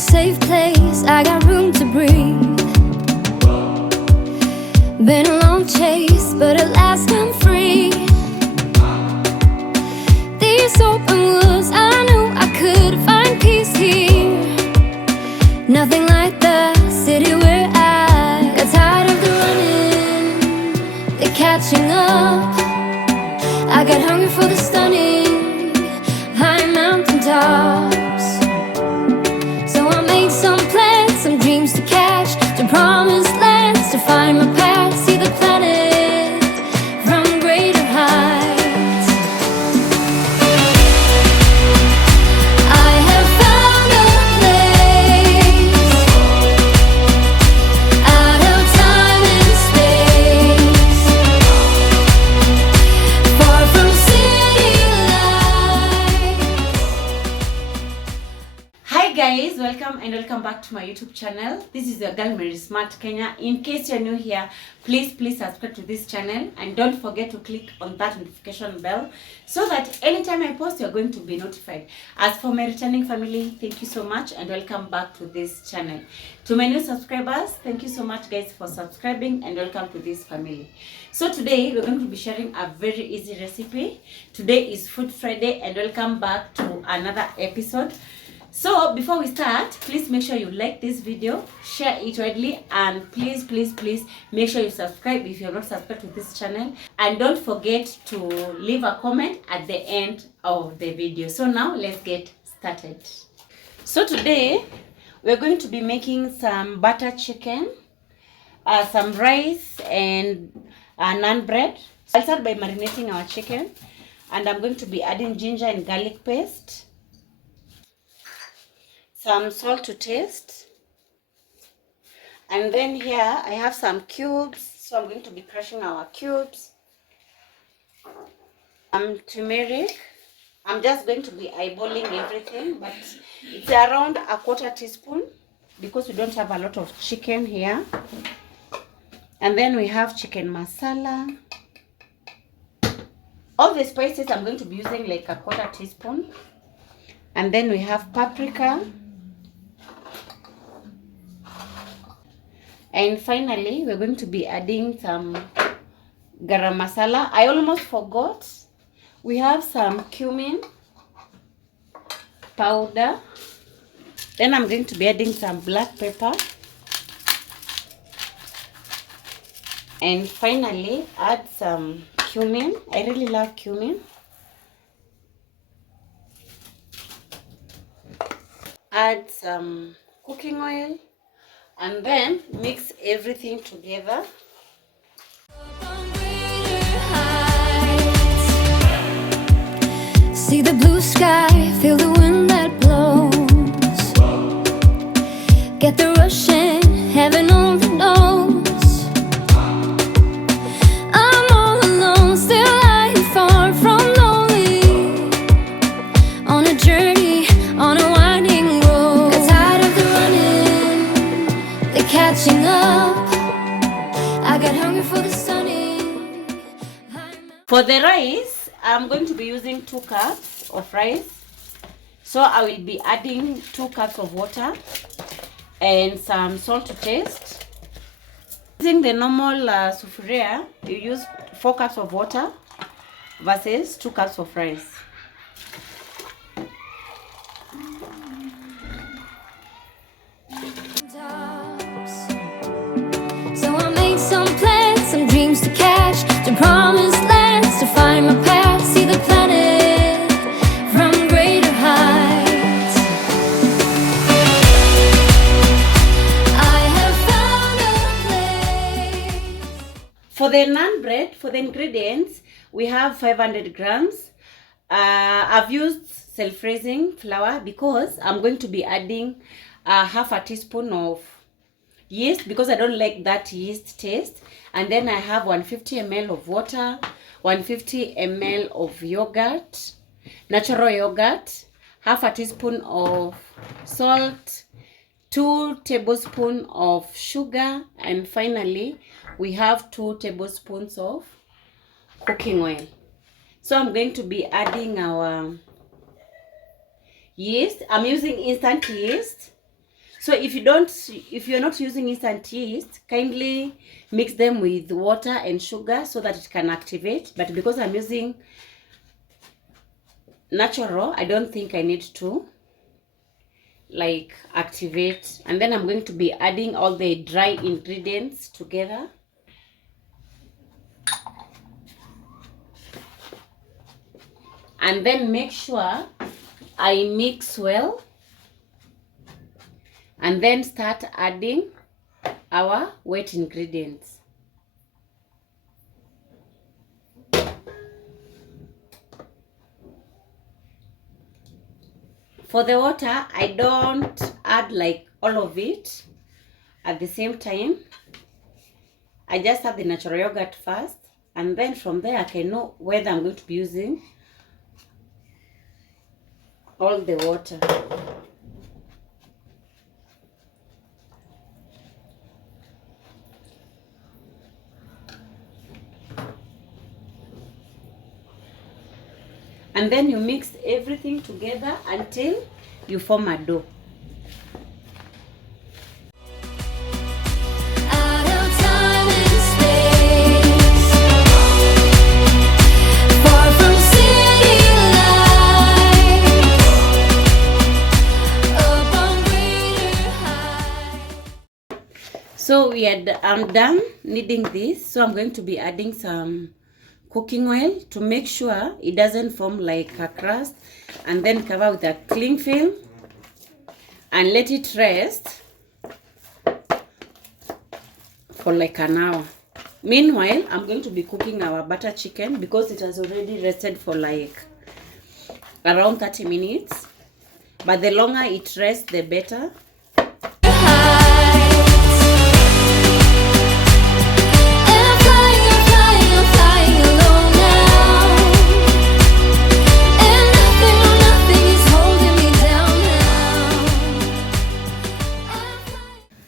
safe place, I got room to breathe. Been a long chase, but at last I'm free. These open woods, I knew I could find peace here. Nothing like the city where I got tired of the running, the catching up. I got hungry for the stunning high mountain tops. So I made some plans, some dreams to catch, to promised lands, to find my path, see the planet from greater heights. I have found a place out of time and space, far from city lights. Hi guys, welcome back to my YouTube channel. This is your girl Mary Smart Kenya. In case you're new here, please subscribe to this channel and don't forget to click on that notification bell so that anytime I post you're going to be notified. As for my returning family, thank you so much and welcome back to this channel. To my new subscribers, thank you so much guys for subscribing and welcome to this family. So today we're going to be sharing a very easy recipe. Today is Food Friday and welcome back to another episode. So before we start, please make sure you like this video, share it widely, and please make sure you subscribe if you have not subscribed to this channel, and don't forget to leave a comment at the end of the video. So now let's get started. So today we're going to be making some butter chicken, some rice, and naan bread. I'll start by marinating our chicken, and I'm going to be adding ginger and garlic paste, some salt to taste, and then here I have some cubes, so I'm going to be crushing our cubes. Turmeric, I'm just going to be eyeballing everything, but it's around a quarter teaspoon because we don't have a lot of chicken here. And then we have chicken masala. All the spices I'm going to be using like a quarter teaspoon. And then we have paprika. And finally, we're going to be adding some garam masala. I almost forgot. We have some cumin powder. Then I'm going to be adding some black pepper. And finally, add some cumin. I really love cumin. Add some cooking oil. And then mix everything together. See the blue sky, feel the wind that blows. Get the rush in, heaven only knows. I'm all alone, still lying far from lonely. On a journey, on a winding road. Got tired of the running, the catching up. I got hungry for the stunning. For the rice, I'm going to be using 2 cups of rice. So I will be adding 2 cups of water and some salt to taste. Using the normal sufuria, you use 4 cups of water versus 2 cups of rice. So I made some plans, some dreams to catch, to promised lands, to find my path, see the planet from greater heights. I have found a place. For the naan bread, for the ingredients, we have 500 grams. I've used self-raising flour because I'm going to be adding half a teaspoon of yeast because I don't like that yeast taste. And then I have 150 ml of water, 150 ml of yogurt, natural yogurt, half a teaspoon of salt, 2 tablespoons of sugar, and finally we have 2 tablespoons of cooking oil. So I'm going to be adding our yeast. I'm using instant yeast. So if you're not using instant yeast, kindly mix them with water and sugar so that it can activate. But because I'm using natural, I don't think I need to like activate. And then I'm going to be adding all the dry ingredients together. And then make sure I mix well. And then start adding our wet ingredients. For the water, I don't add like all of it at the same time. I just add the natural yogurt first, and then from there I can know whether I'm going to be using all the water. And then you mix everything together until you form a dough. Out of time and space, far from city lights, up on greater heights. So I'm done kneading this. So I'm going to be adding some cooking oil to make sure it doesn't form like a crust, and then cover with a cling film and let it rest for like an hour. Meanwhile, I'm going to be cooking our butter chicken because it has already rested for like around 30 minutes. But the longer it rests, the better.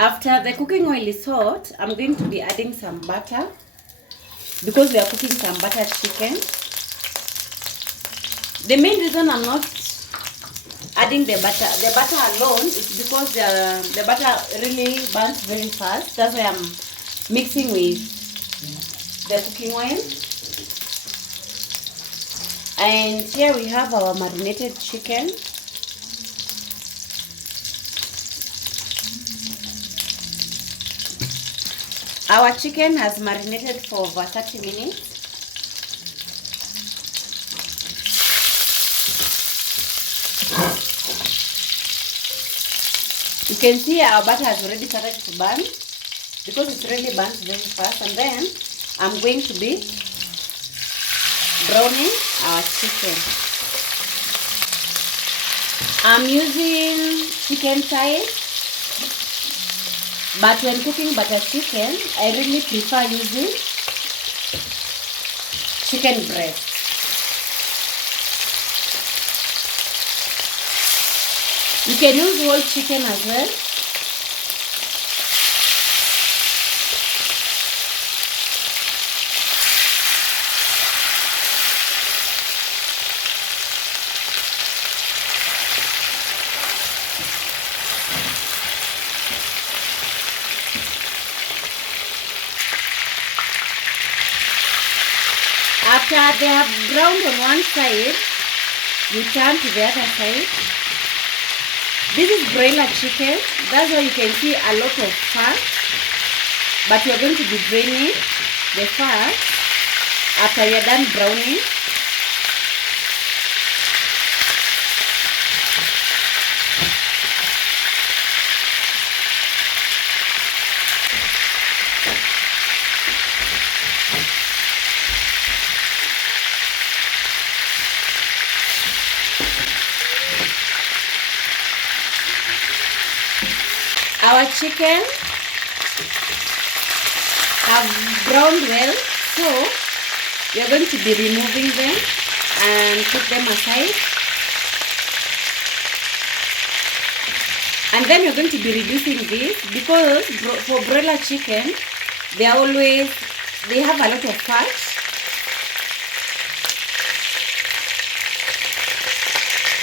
After the cooking oil is hot, I'm going to be adding some butter because we are cooking some butter chicken. The main reason I'm not adding the butter alone is because the butter really burns very fast. That's why I'm mixing with the cooking oil. And here we have our marinated chicken. Our chicken has marinated for over 30 minutes. You can see our butter has already started to burn because it really burns very fast. And then I'm going to be browning our chicken. I'm using chicken thighs. But when cooking butter chicken, I really prefer using chicken breast. You can use whole chicken as well. After they have browned on one side, you turn to the other side. This is broiler chicken. That's why you can see a lot of fat. But you're going to be draining the fat after you're done browning. Our chicken have browned well, so we are going to be removing them and put them aside. And then we're going to be reducing this because for broiler chicken, they have a lot of fat.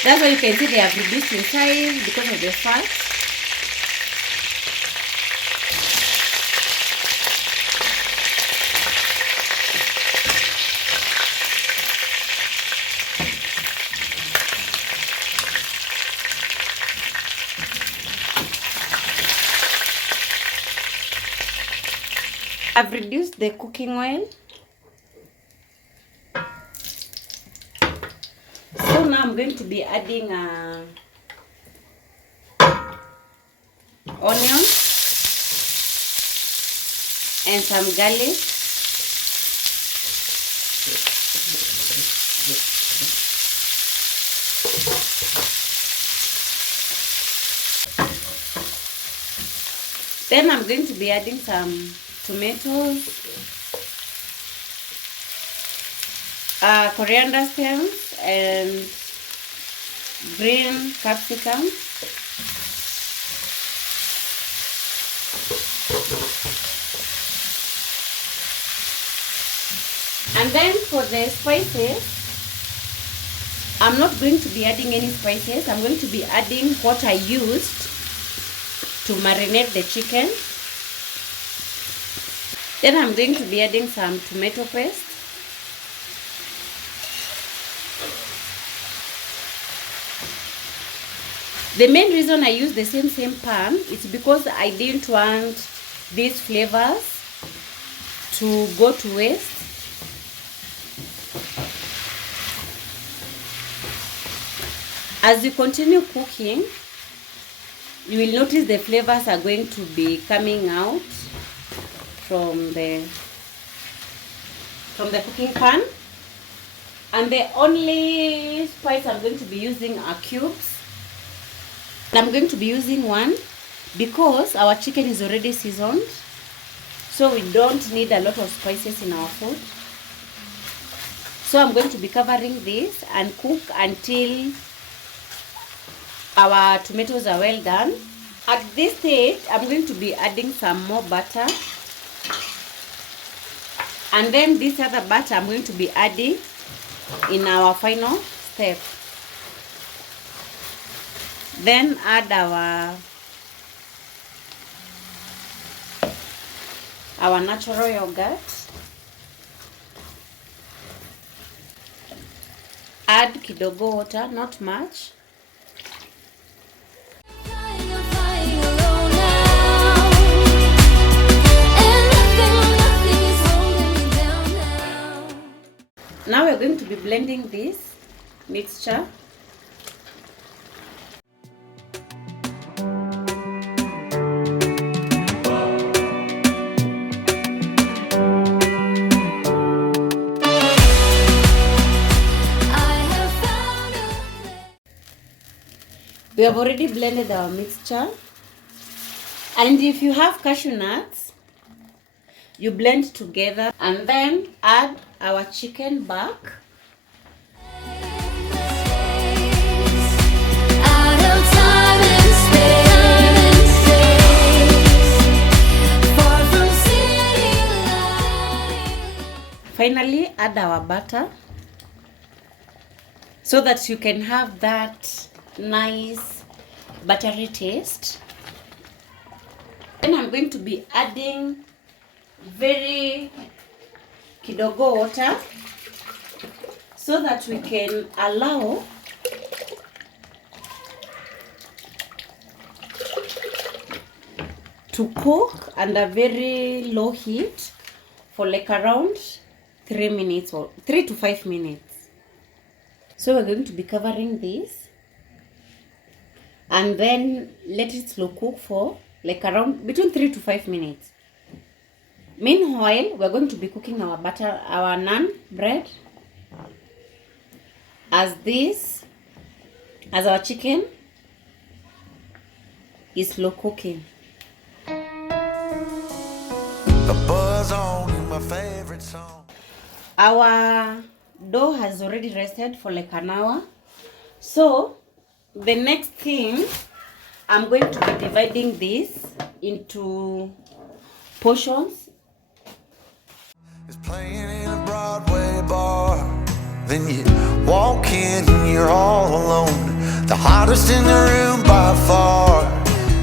That's why you can see they have reduced in size because of the fat. I've reduced the cooking oil. So now I'm going to be adding onion and some garlic. Then I'm going to be adding some tomatoes, coriander stems, and green capsicum. And then for the spices, I'm not going to be adding any spices. I'm going to be adding what I used to marinate the chicken. Then I'm going to be adding some tomato paste. The main reason I use the same pan is because I didn't want these flavors to go to waste. As you continue cooking, you will notice the flavors are going to be coming out from the cooking pan. And the only spice I'm going to be using are cubes. I'm going to be using one because our chicken is already seasoned, so we don't need a lot of spices in our food. So I'm going to be covering this and cook until our tomatoes are well done. At this stage, I'm going to be adding some more butter, and then this other butter I'm going to be adding in our final step. Then add our natural yogurt. Add kidogo water, not much. Now we're going to be blending this mixture. We have already blended our mixture, and if you have cashew nuts, you blend together and then add our chicken back. Finally, add our butter so that you can have that nice buttery taste. Then I'm going to be adding very kidogo water so that we can allow to cook under very low heat for like around 3 minutes or 3 to 5 minutes. So we're going to be covering this and then let it slow cook for like around between 3 to 5 minutes. Meanwhile, we're going to be cooking our naan bread as our chicken is slow cooking. A buzz on in my favorite song. Our dough has already rested for like an hour. So the next thing, I'm going to be dividing this into portions. It's playing in a Broadway bar. Then you walk in and you're all alone, the hottest in the room by far.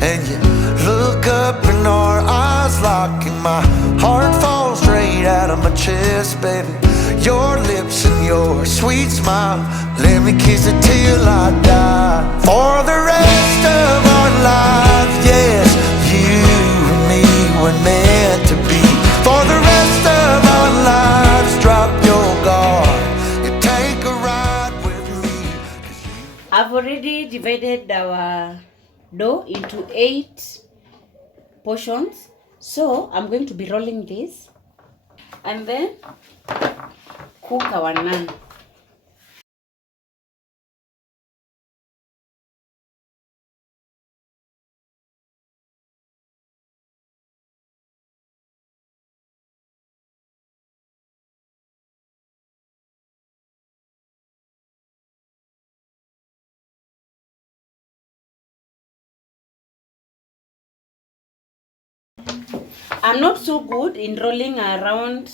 And you look up and our eyes lock, and my heart falls straight out of my chest, baby. Your lips and your sweet smile, let me kiss it till I die. For the rest of our lives, yes, you and me were meant to be. For the divided our dough into 8 portions. So I'm going to be rolling this and then cook our naan. I'm not so good in rolling around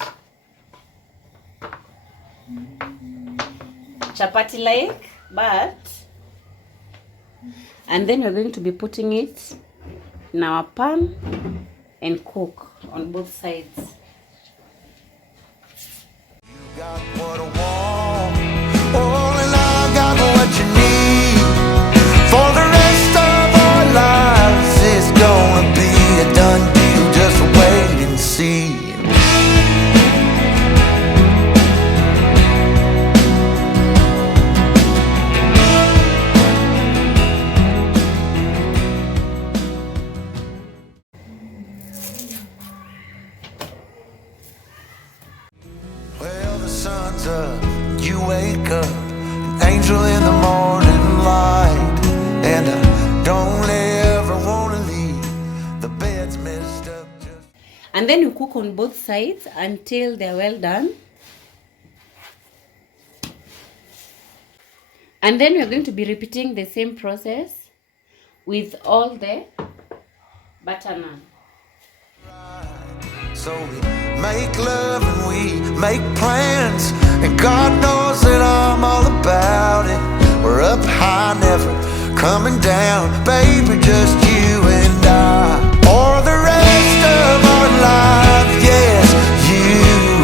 chapati like, but and then we're going to be putting it in our pan and cook on both sides. You got what I want, oh, and I got what you need. For the rest of our lives, it's gonna be a done deal. Just wait and see. Well, the sun's up, you wake up, an angel in the morning light. And I don't ever wanna leave, the bed's messed up just... And then you cook on both sides until they're well done. And then we're going to be repeating the same process with all the butter naan. So we make love and we make plans, and God knows that I'm all about it. We're up high, never coming down, baby, just you and I. For the rest of our lives, yes, you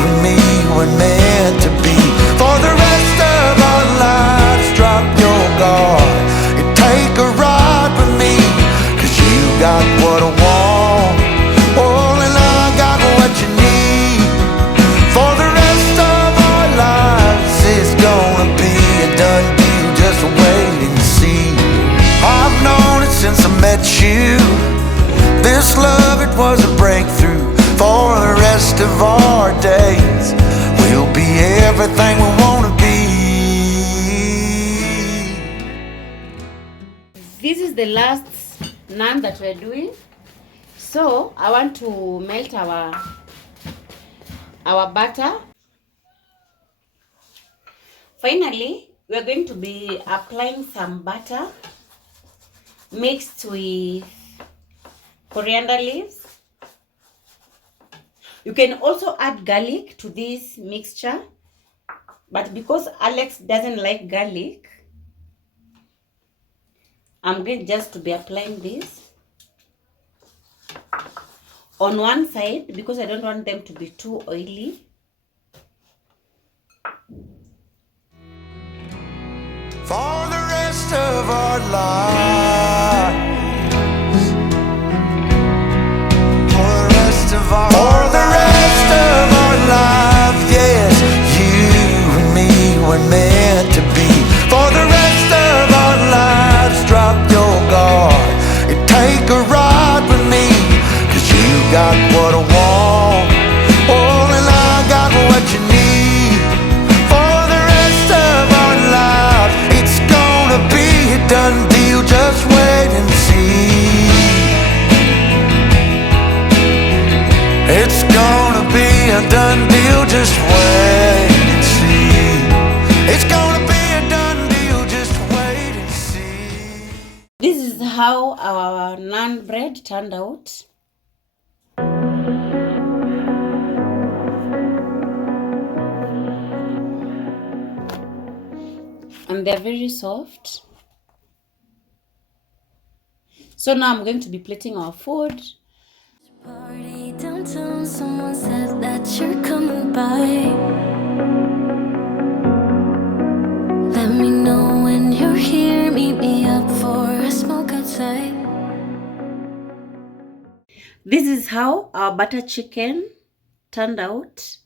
and me were meant to be. For the rest of our lives, drop your guard and take a ride with me, 'cause you got what I want, oh, and I got what you need. For the rest of our lives, it's gonna be a done deal. Just wait and see. I've known it since I met you. This love, it was a breakthrough. For the rest of our days, we'll be everything we wanna be. This is the last naan that we're doing. So I want to melt our butter. Finally, we're going to be applying some butter mixed with coriander leaves. You can also add garlic to this mixture, but because Alex doesn't like garlic, I'm going just to be applying this on one side because I don't want them to be too oily. For the rest of our lives, for the rest of our lives, yes, you and me were meant to be. For the rest of our lives, drop your guard and take a ride with me, 'cause you got what I want, oh, and I got what you need. For the rest of our lives, it's gonna be a done deal. Just wait and see. It's gonna be a done deal. Just wait and see. It's gonna be a done deal. Just wait and see. This is how our naan bread turned out. And they're very soft. So now I'm going to be plating our food. Party downtown, someone said that you're coming by. Let me know when you're here, meet me up for a smoke outside. This is how our butter chicken turned out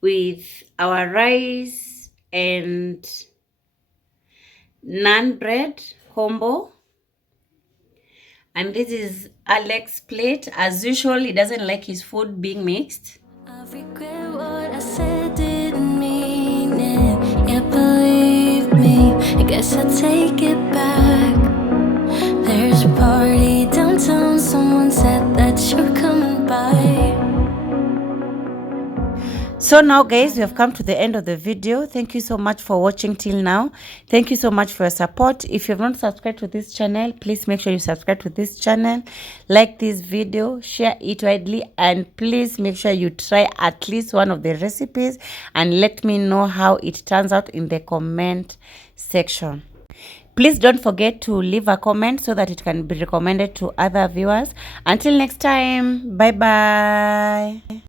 with our rice and naan bread combo. And this is Alex's plate. As usual, he doesn't like his food being mixed. I regret what I said, didn't mean it. Yeah, believe me, I guess I take it back. There's a party downtown, someone said that you're coming by. So now guys, we have come to the end of the video. Thank you so much for watching till now. Thank you so much for your support. If you have not subscribed to this channel, please make sure you subscribe to this channel, like this video, share it widely, and please make sure you try at least one of the recipes and let me know how it turns out in the comment section. Please don't forget to leave a comment so that it can be recommended to other viewers. Until next time, bye bye.